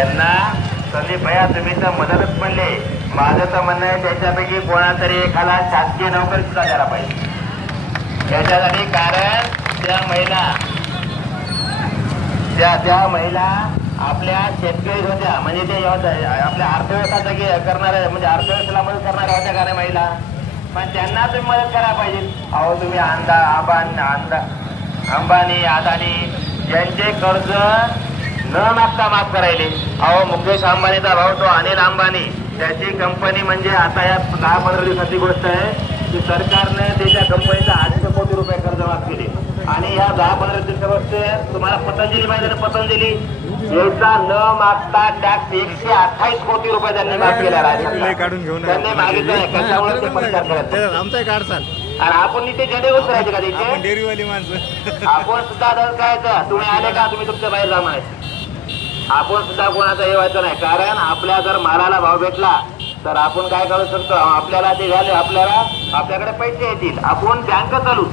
त्यांना संदीप भैया तुम्ही तर मदतच म्हणले, माझं तर म्हणणं आहे त्याच्यापैकी कोणातरी एखादा शासकीय नोकरी सुद्धा द्यायला पाहिजे त्याच्यासाठी. कारण त्या महिला आपल्या शेतकरी होत्या, म्हणजे ते आपल्या अर्थव्यवस्था करणाऱ्या, म्हणजे अर्थव्यवस्थेला मदत करणाऱ्या होत्या का नाही महिला, पण त्यांना तुम्ही मदत करायला पाहिजे. अहो तुम्ही अंबानी अदानी यांचे कर्ज न मागता माफ करायले. अहो मुकेश अंबानीचा भाऊ तो अनिल अंबानी, त्याची कंपनी म्हणजे आता या 10-15 दिवसाची गोष्ट आहे की सरकारने त्याच्या कंपनीचा 800 कोटी रुपये कर्ज माफ केले. आणि या 10-15 दिवसापासून तुम्हाला पतंजली माहिती आहे, पतंजली याचा न मागता टॅक्स 128 कोटी रुपये त्यांनी माफ केला. त्यांनी मागितलं नाही, कशामुळे ते परिचार करत आमचा काढचाल आणि आपण इथे झेंडे उतरायचे का त्याचे, डेअरीवाली माणसं आपण सुद्धा दल करायचं. तुम्ही आले का, तुम्ही तुमच्या बाहेर जा म्हणायचं. आपण सुद्धा कोणाचा हे व्हायचं नाही. कारण आपल्या जर मालाला भाव भेटला तर आपण काय करू शकतो, आपल्याला ते व्हॅल्यू आपल्याकडे पैसे येतील, आपण बँक चालू.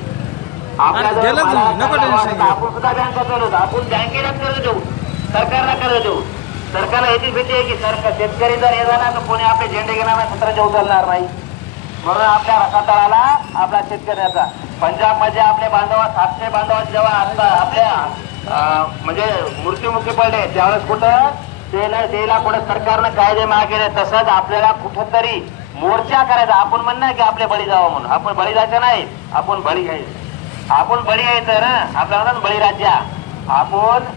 आपल्याला आपण सुद्धा बँक चालू, आपण बँकेला कर्ज देऊ, सरकारला कर्ज देऊ. सरकारला याची भीती आहे की शेतकरी जर हे झाला तर कोणी आपले झेंडे घेणार नाही, सत्राचे उचलणार नाही. म्हणून आपल्या रसातळाला आपला शेतकऱ्याचा पंजाब मध्ये आपले बांधव 700 बांधव जेव्हा आता आपल्या म्हणजे मृत्युमुखी पडले त्यावेळेस कुठं त्याला कुठं सरकारनं कायदे मागे, तसंच आपल्याला कुठंतरी मोर्चा करायचा. आपण म्हणणं की आपले बळी जावं म्हणून, आपण बळी जायचं नाही, आपण बळी घ्यायचं. आपण बळी घ्यायचं ना, आपल्याला बळीराज्या. आपण